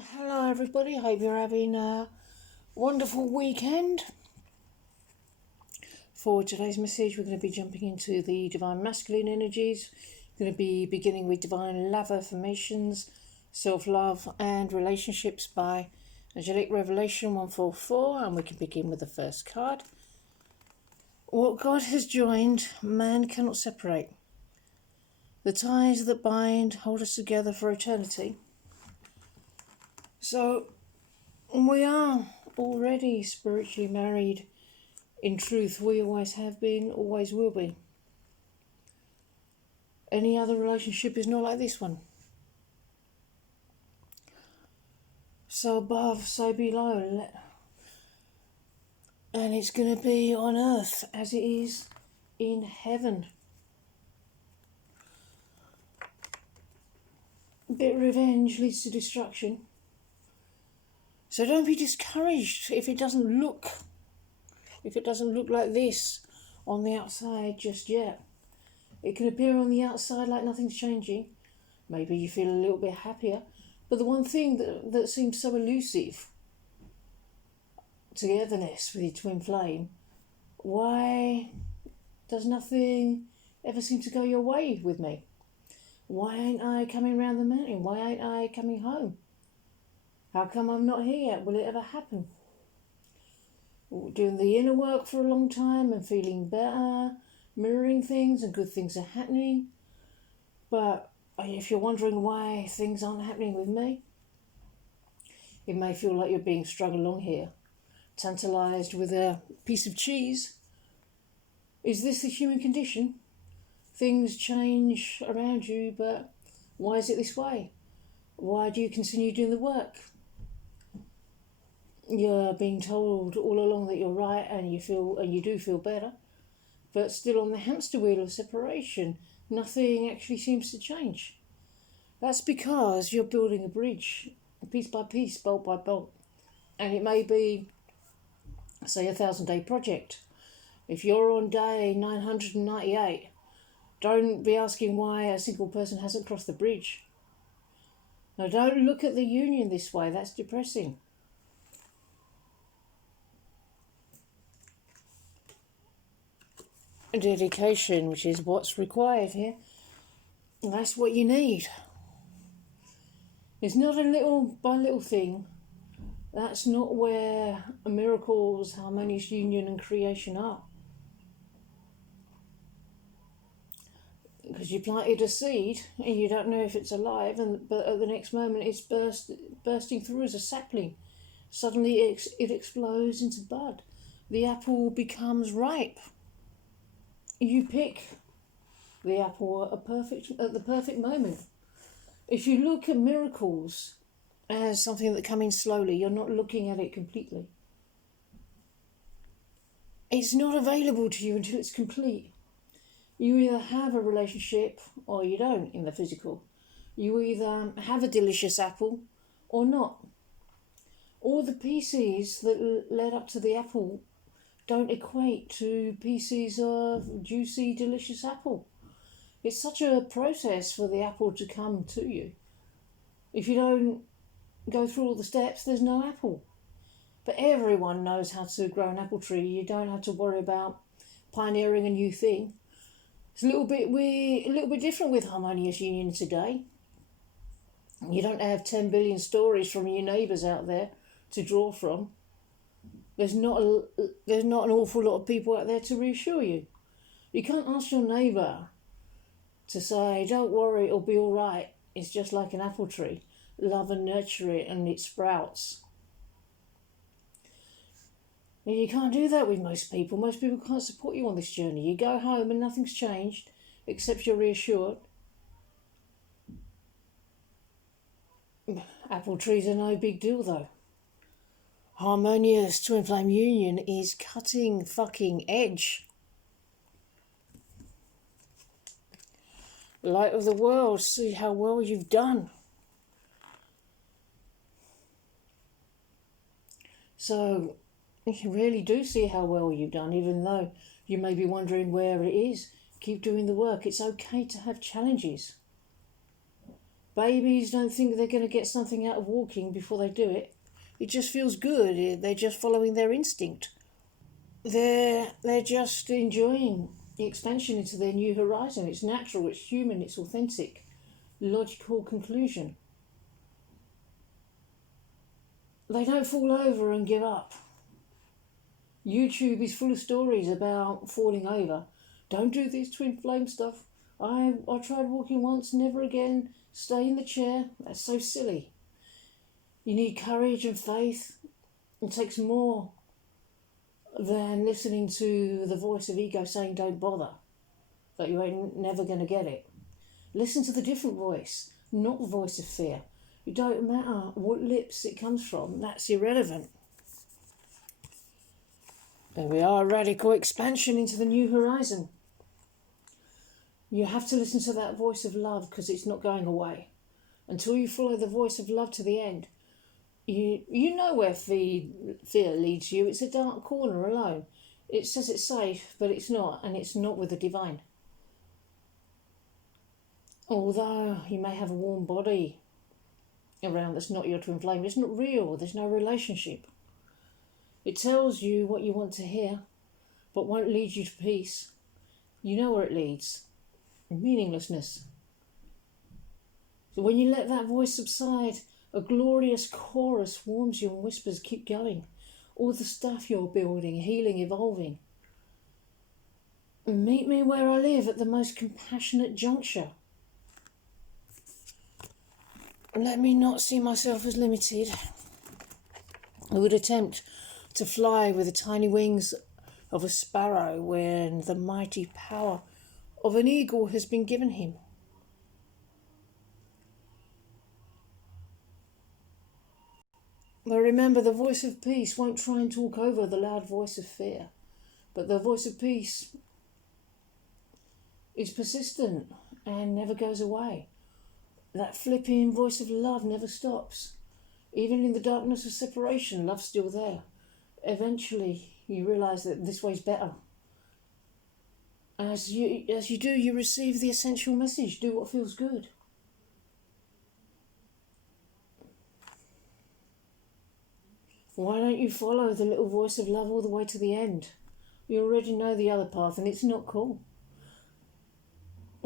Hello everybody, hope you're having a wonderful weekend. For today's message, we're going to be jumping into the divine masculine energies. We're going to be beginning with divine love affirmations, self-love and relationships by Angelic Revelation 144, and we can begin with the first card. What God has joined, man cannot separate. The ties that bind hold us together for eternity. So we are already spiritually married. In truth, we always have been, always will be. Any other relationship is not like this one. So above, so below. And it's going to be on earth as it is in heaven. A bit of revenge leads to destruction. So don't be discouraged if it doesn't look like this on the outside just yet. It can appear on the outside like nothing's changing. Maybe you feel a little bit happier. But the one thing that seems so elusive, togetherness with your twin flame, why does nothing ever seem to go your way with me? Why ain't I coming round the mountain? Why ain't I coming home? How come I'm not here yet? Will it ever happen? Doing the inner work for a long time and feeling better, mirroring things and good things are happening. But if you're wondering why things aren't happening with me, it may feel like you're being strung along here, tantalised with a piece of cheese. Is this the human condition? Things change around you, but why is it this way? Why do you continue doing the work? You're being told all along that you're right and you do feel better, but still on the hamster wheel of separation, nothing actually seems to change. That's because you're building a bridge, piece by piece, bolt by bolt. And it may be, say, a 1,000-day project. If you're on day 998, don't be asking why a single person hasn't crossed the bridge. Now, don't look at the union this way. That's depressing. Dedication, which is what's required here. That's what you need. It's not a little by little thing. That's not where miracles, harmonious union and creation are. Because you planted a seed and you don't know if it's alive, but at the next moment it's bursting through as a sapling. Suddenly it explodes into bud. The apple becomes ripe. You pick the apple at the perfect moment. If you look at miracles as something that comes in slowly, you're not looking at it completely. It's not available to you until it's complete. You either have a relationship or you don't in the physical. You either have a delicious apple or not. All the pieces that led up to the apple don't equate to pieces of juicy, delicious apple. It's such a process for the apple to come to you. If you don't go through all the steps, there's no apple. But everyone knows how to grow an apple tree. You don't have to worry about pioneering a new thing. It's a little bit different with harmonious union today. You don't have 10 billion stories from your neighbours out there to draw from. There's not an awful lot of people out there to reassure you. You can't ask your neighbour to say, don't worry, it'll be all right. It's just like an apple tree. Love and nurture it and it sprouts. And you can't do that with most people. Most people can't support you on this journey. You go home and nothing's changed except you're reassured. Apple trees are no big deal though. Harmonious twin flame union is cutting fucking edge. Light of the world, see how well you've done. So you really do see how well you've done, even though you may be wondering where it is. Keep doing the work. It's okay to have challenges. Babies don't think they're going to get something out of walking before they do it. It just feels good. They're just following their instinct. They're just enjoying the expansion into their new horizon. It's natural, it's human, it's authentic. Logical conclusion. They don't fall over and give up. YouTube is full of stories about falling over. Don't do this twin flame stuff. I tried walking once, never again. Stay in the chair. That's so silly. You need courage and faith. It takes more than listening to the voice of ego saying don't bother, that you ain't never going to get it. Listen to the different voice, not the voice of fear. It don't matter what lips it comes from, that's irrelevant. There we are, radical expansion into the new horizon. You have to listen to that voice of love because it's not going away. Until you follow the voice of love to the end, you know where fear leads you. It's a dark corner alone. It says it's safe, but it's not, and it's not with the divine. Although you may have a warm body around that's not your twin flame, it's not real, there's no relationship. It tells you what you want to hear, but won't lead you to peace. You know where it leads. Meaninglessness. So when you let that voice subside, a glorious chorus warms you and whispers, keep going. All the stuff you're building, healing, evolving. Meet me where I live at the most compassionate juncture. Let me not see myself as limited. I would attempt to fly with the tiny wings of a sparrow when the mighty power of an eagle has been given him. But remember, the voice of peace won't try and talk over the loud voice of fear. But the voice of peace is persistent and never goes away. That flipping voice of love never stops. Even in the darkness of separation, love's still there. Eventually, you realise that this way's better. As you do, you receive the essential message. Do what feels good. Why don't you follow the little voice of love all the way to the end? You already know the other path and it's not cool.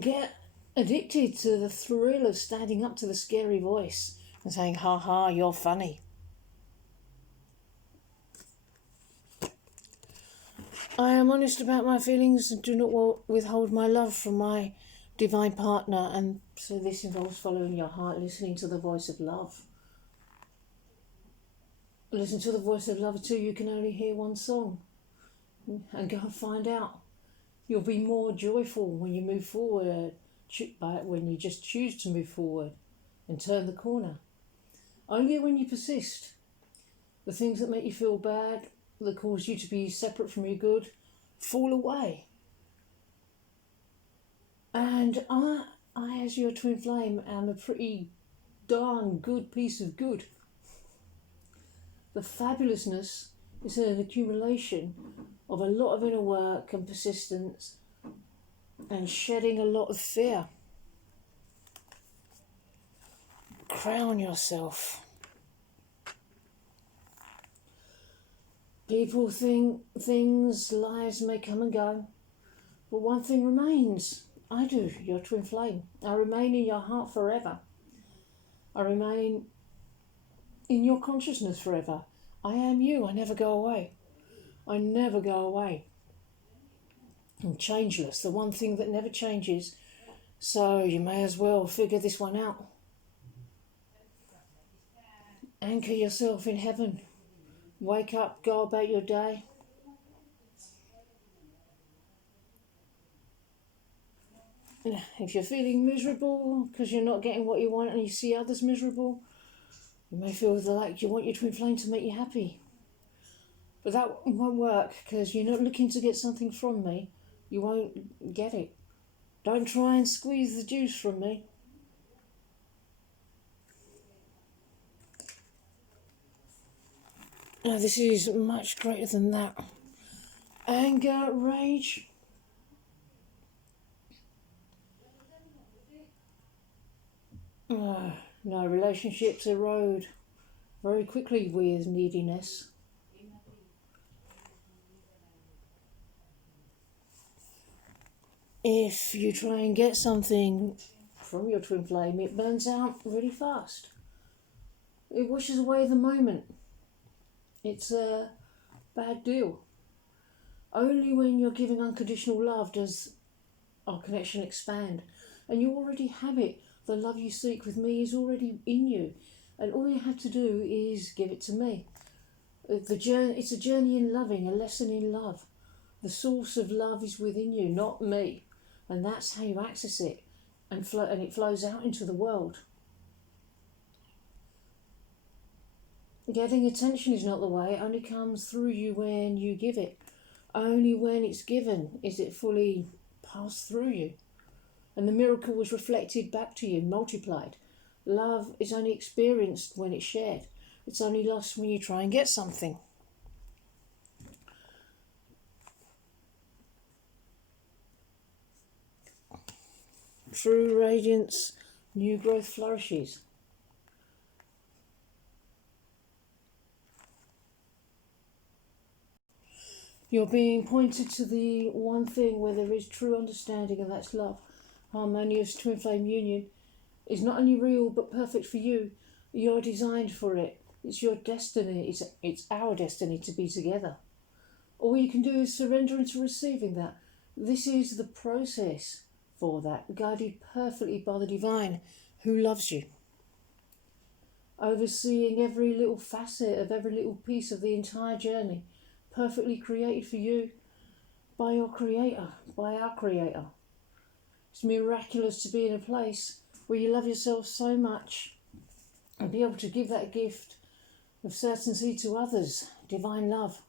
Get addicted to the thrill of standing up to the scary voice and saying, ha ha, you're funny. I am honest about my feelings and do not withhold my love from my divine partner, and so this involves following your heart, listening to the voice of love. Listen to the voice of love until you can only hear one song, and go and find out. You'll be more joyful when you move forward, when you just choose to move forward and turn the corner. Only when you persist, the things that make you feel bad, that cause you to be separate from your good, fall away. And I as your twin flame, am a pretty darn good piece of good. The fabulousness is an accumulation of a lot of inner work and persistence and shedding a lot of fear. Crown yourself. People think things, lives may come and go, but one thing remains. I do, your twin flame. I remain in your heart forever. I remain in your consciousness forever. I am you. I never go away. I never go away. I'm changeless, the one thing that never changes. So you may as well figure this one out. Anchor yourself in heaven. Wake up, go about your day. If you're feeling miserable because you're not getting what you want and you see others miserable, you may feel like you want your twin flame to make you happy. But that won't work because you're not looking to get something from me. You won't get it. Don't try and squeeze the juice from me. No, this is much greater than that. Anger, rage. No, relationships erode very quickly with neediness. If you try and get something from your twin flame, it burns out really fast. It washes away the moment. It's a bad deal. Only when you're giving unconditional love does our connection expand. And you already have it. The love you seek with me is already in you. And all you have to do is give it to me. It's a journey in loving, a lesson in love. The source of love is within you, not me. And that's how you access it. And it flows out into the world. Getting attention is not the way. It only comes through you when you give it. Only when it's given is it fully passed through you. And the miracle was reflected back to you, multiplied. Love is only experienced when it's shared. It's only lost when you try and get something. True radiance, new growth flourishes. You're being pointed to the one thing where there is true understanding, and that's love. Harmonious twin flame union is not only real but perfect for you. You're designed for it. It's your destiny. It's our destiny to be together. All you can do is surrender into receiving that. This is the process for that, guided perfectly by the divine who loves you. Overseeing every little facet of every little piece of the entire journey, perfectly created for you by your creator, by our creator. It's miraculous to be in a place where you love yourself so much and be able to give that gift of certainty to others, divine love.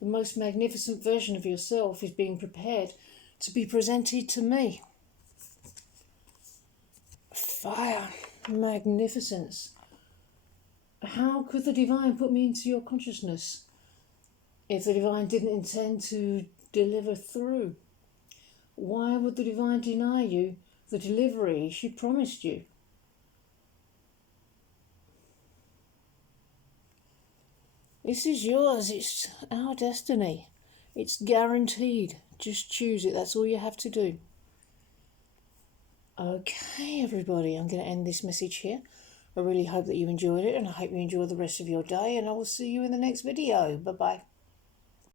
The most magnificent version of yourself is being prepared to be presented to me. Fire, magnificence. How could the divine put me into your consciousness if the divine didn't intend to deliver through? Why would the divine deny you the delivery she promised you? This is yours. It's our destiny. It's guaranteed. Just choose it. That's all you have to do. Okay, everybody, I'm going to end this message here. I really hope that you enjoyed it, and I hope you enjoy the rest of your day, and I will see you in the next video. Bye-bye.